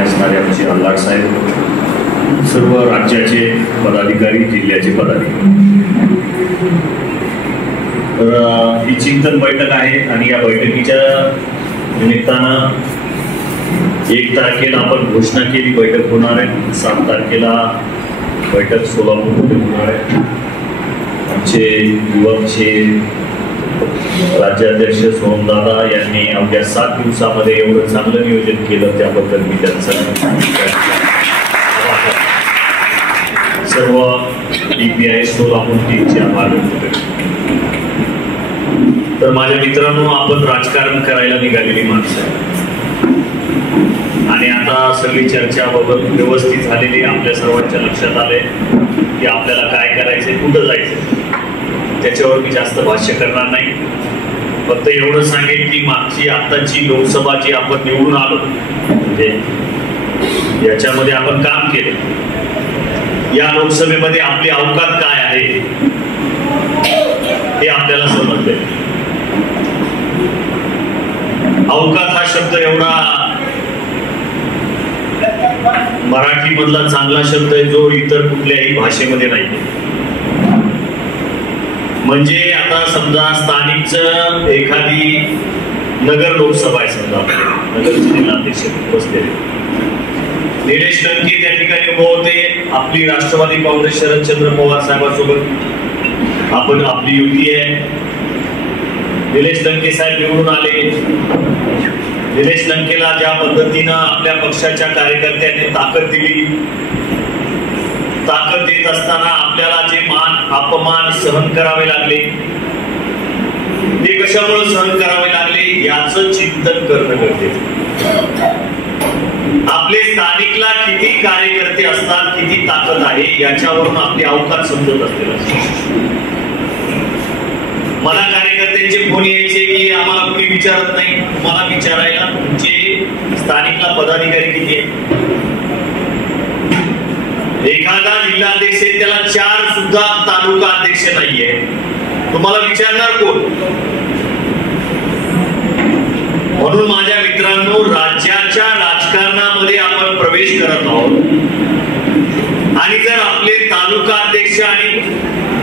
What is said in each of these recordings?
असणारे आमचे आल्हाट साहेब, सर्व राज्याचे पदाधिकारी, जिल्ह्याचे पदाधिकारी. तर ही चिंतन बैठक आहे आणि या बैठकीच्या निमित्तानं 1 तारखेला आपण घोषणा केली बैठक होणार आहे. 7 तारखेला बैठक सोलापूरमध्ये होणार आहे. आमचे युवकचे राज्याध्यक्ष सोहमदादा यांनी अवघ्या 7 दिवसामध्ये एवढं चांगलं नियोजन केलं, त्याबद्दल मी त्यांचं सर्व DPI सोलापूर टीमचे आभार व्यक्त करतो. तर माझ्या मित्रांनो, आपण राजकारण करायला निघालेली माणसं आणि आता सगळी चर्चा व्यवस्थित झालेली, आपल्या सर्वांच्या लक्षात आले की आपल्याला काय करायचंय, कुठं जायचं. त्याच्यावर मी जास्त भाष्य करणार नाही. फक्त एवढं सांगेन की मागची आताची लोकसभा जी आपण निवडून आलो, म्हणजे याच्यामध्ये आपण काम केलं, या लोकसभेमध्ये आपली अवकात काय आहे हे आपल्याला समजले. अवकात हा शब्द एवढा मराठी मधला चांगला शब्द आहे जो इतर कुठल्याही भाषेमध्ये नाही. म्हणजे आता समजा स्थानिकच एखादी नगर लोकसभा आहे, समजा नगरचे जिल्हाध्यक्ष बसलेले निलेश लंके त्या ठिकाणी उभे होते. आपली राष्ट्रवादी काँग्रेस शरदचंद्र पवार साहेबांसोबत आपण आपली युती आहे. निलेश लंके साहेब निवडून आले. निलेश लंकेला ज्या पद्धतीनं आपल्या पक्षाच्या कार्यकर्त्यांनी ताकद दिली, ताकद देत असताना आपल्याला जे मान अपमान सहन करावे लागले, ते कशामुळे सहन करावे लागले याचं चिंतन करणं गरजेचं. आपले स्थानिकला किती कार्यकर्ते असतात, किती ताकद आहे, याच्यावरून आपली अवकात समजत असते. मला कार्यकर्त्यांचे फोन यायचे की आम्हाला कोणी विचारत नाही, मला विचारायला तुमचे स्थानिकला पदाधिकारी किती आहे. एखादा जिल्हाध्यक्ष त्याला 4 सुद्धा तालुका अध्यक्ष नाहीये, तुम्हाला विचारणार कोण. म्हणून माझ्या मित्रांनो, राज्याच्या राजकारणामध्ये आपण प्रवेश करत आहोत आणि जर आपले तालुका अध्यक्ष आणि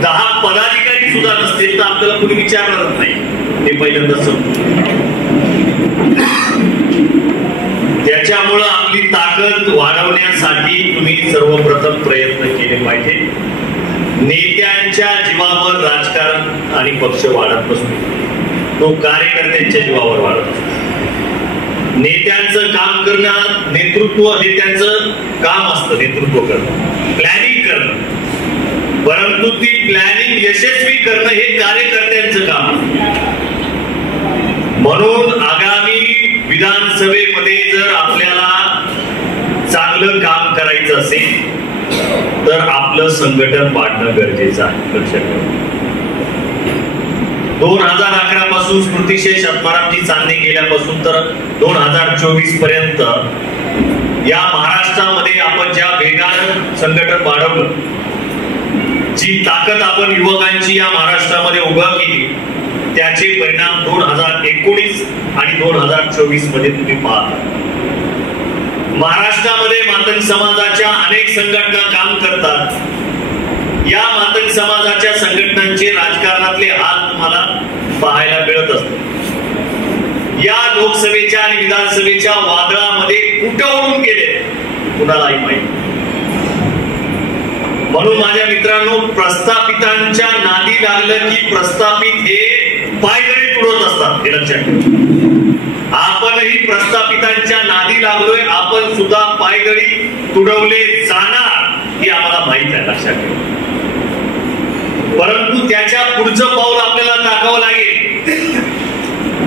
10 पदाधिकारी सुद्धा नसतील तर आपल्याला कोणी विचारणारच नाही, हे पहिल्यांदा समजून. त्याच्यामुळं आपली ताकद वाढवण्यासाठी तुम्ही सर्वप्रथम प्रयत्न केले पाहिजे. नेत्यांच्या जीवावर राजकारण आणि पक्ष वाढत नसतो, तो कार्यकर्त्यांच्या जीवावर वाढत असतो. नेत्यांचं काम करणं, नेतृत्व हे त्यांचं काम असतं, नेतृत्व करणं, प्लॅनिंग करणं. परंतु ती प्लॅनिंग यशस्वी करणं हे कार्यकर्त्यांचं काम असतं. म्हणून आगामी विधानसभेमध्ये जर आपल्याला चांगलं काम करायचं असेल तर आपलं संघटन वाढणं गरजेचं आहे. लक्षात ठेवा, 2011 पासून स्मृतिशेष आत्मारामजी चांदणे गेल्यापासून तर 2024 पर्यंत या महाराष्ट्रामध्ये आपण ज्या वेगानं संघटन वाढवलं, जी ताकद आपण युवकांची या महाराष्ट्रामध्ये उभा केली, त्याचे परिणाम 2019 आणि 2024 मध्ये तुम्ही पाहता. महाराष्ट्रामध्ये मातंग समाजाच्या अनेक संघटना काम करतात. या मातंग समाजाच्या संघटनांचे राजकारणातले हाल तुम्हाला पाहायला मिळत असतात. या लोकसभेच्या आणि विधानसभेच्या वादळामध्ये कुठं उडून गेले कुणालाही माहिती. म्हणून माझ्या मित्रांनो, प्रस्थापितांच्या नादी लागलं की प्रस्थापित हे पायदळी तुडवत असतात, हे लक्षात ठेवा. आपणही प्रस्थापितांच्या नादी लागलोय, आपण सुद्धा पायदळी तुडवले जाणार हे आम्हाला माहित आहे, लक्षात ठेवा. परंतु त्याच्या पुढचं पाऊल आपल्याला टाकावं लागेल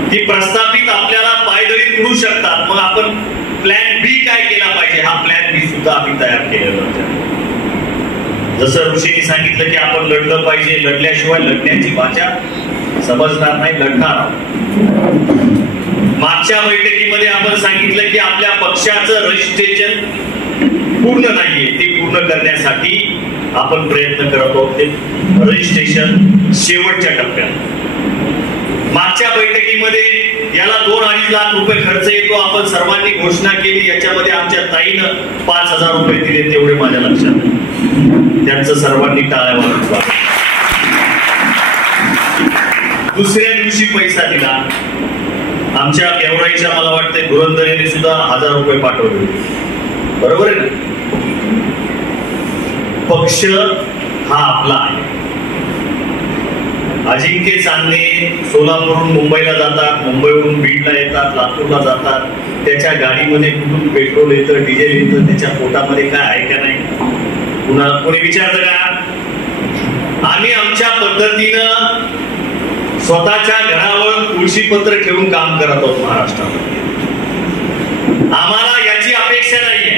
की प्रस्थापित आपल्याला पायदळी तुडू शकतात. मग आपण प्लॅन बी काय केला पाहिजे, हा प्लॅन बी सुद्धा आम्ही तयार केलेला. जसं ऋषींनी सांगितलं की आपण लढलं पाहिजे, लढल्याशिवाय लढण्याची भाषा समजणार नाही, लढणार. मागच्या बैठकीमध्ये आपण सांगितलं की आपल्या पक्षाचं रजिस्ट्रेशन पूर्ण नाहीये, ते पूर्ण करण्यासाठी आपण प्रयत्न करत आहोत. ते रजिस्ट्रेशन शेवटच्या टप्प्यात. मागच्या बैठकीमध्ये याला 2-2.5 लाख रुपये खर्च येतो. आपण सर्वांनी घोषणा केली, याच्यामध्ये आमच्या ताईनं 5,000 रुपये दिले, तेवढे माझ्या लक्षात आहे. त्यांचं सर्वांनी टाळ्या वाजवा. दुसऱ्या दिवशी पैसा दिला. आमच्या गेवराईच्या मला वाटतंय धुरंधरेने सुद्धा 1000 रुपये पाठवले होते. बरोबर आहे ना? पक्ष हा आपला आहे. अजिंक्य चांदणे सोलापूरहून मुंबईला जातात, मुंबईवरून बीडला येतात, लातूरला जातात. त्याच्या गाडीमध्ये कुठून पेट्रोल येतं, डिझेल येतं, त्याच्या पोटामध्ये काय आहे का नाही? पुन्हा कोणी विचारतं का? आम्ही आमच्या पद्धतीनं स्वतःच्या घरावर तुळशी पत्र ठेवून काम करत आहोत महाराष्ट्रामध्ये. आम्हाला याची अपेक्षा नाहीये,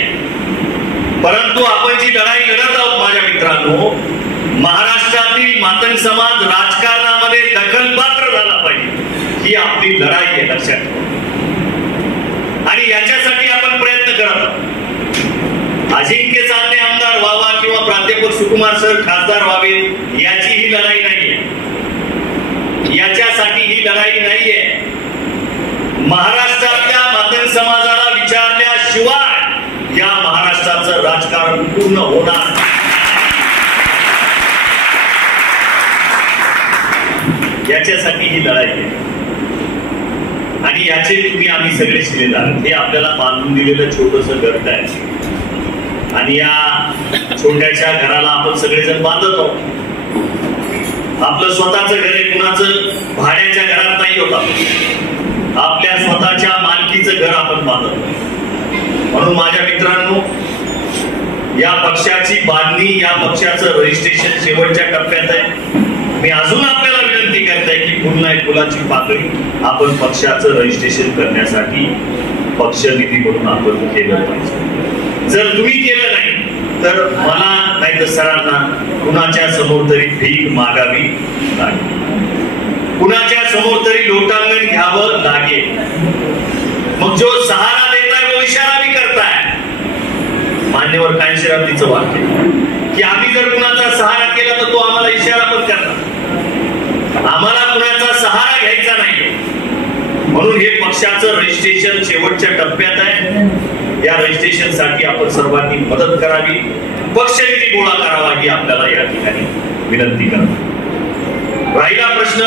परंतु आपण जी लढाई लढत आहोत माझ्या मित्रांनो, महाराष्ट्रातील मातंग समाज राजकारणामध्ये दखलपात्र झाला पाहिजे, ही आपली लढाई आहे, लक्षात ठेवा. आणि याच्यासाठी आपण प्रयत्न करत आहोत. अजिंक्य चांदणे आमदार व्हावा किंवा प्राध्यापक सुकुमार सर खासदार व्हावे याची ही लढाई नाहीये. याच्यासाठी ही लढाई नाहीये. महाराष्ट्रातल्या मातंग समाजाला विचारल्याशिवाय या महाराष्ट्राचं राजकारण पूर्ण होणार. याच्यासाठी ही लढाई आहे आणि याचे तुम्ही आम्ही सगळे शिलेदार. हे आपल्याला बांधून दिलेलं छोटंसं घर आहे आणि या छोट्याशा घराला आपण सगळेजण बांधत आहोत. आपलं स्वतःचं घर आहे, कुणाचं भाड्याच्या घरात नाही होता. आपल्या स्वतःच्या मालकीचं घर आपण बांधत आहोत. म्हणून माझ्या मित्रांनो, या पक्षाची बांधणी, या पक्षाचं रजिस्ट्रेशन शेवटच्या टप्प्यात आहे. मी अजून आपल्याला विनंती करताय की पुन्हा एक फुलाची पाकळी आपण पक्षाचं रजिस्ट्रेशन करण्यासाठी पक्ष निधी म्हणून आपण केलं पाहिजे. जर तुम्ही केलं नाही तर मला नाही तर सरांना कुणाच्या समोर तरी भीक मागावी लागेल, कुणाच्या समोर तरी लोटांगण घ्यावं लागेल. मग जो सहारा देताय वो इशारा भी करताय. मान्यवर कायमशिरातीचं वाक्य की आम्ही जर कुणाचा सहारा केला तर तो आम्हाला इशारा पण करणार. आम्हाला कुणाचा सहारा घ्यायचा नाहीये. म्हणून हे पक्षाचं रजिस्ट्रेशन शेवटच्या टप्प्यात आहे. या रजिस्ट्रेशन साठी आपण सर्वांनी मदत करावी, पक्ष निधी गोळा करावा ही आपल्याला या ठिकाणी विनंती करतो. राहिला प्रश्न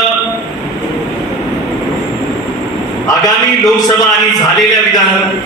आगामी लोकसभा आणि झालेल्या विधान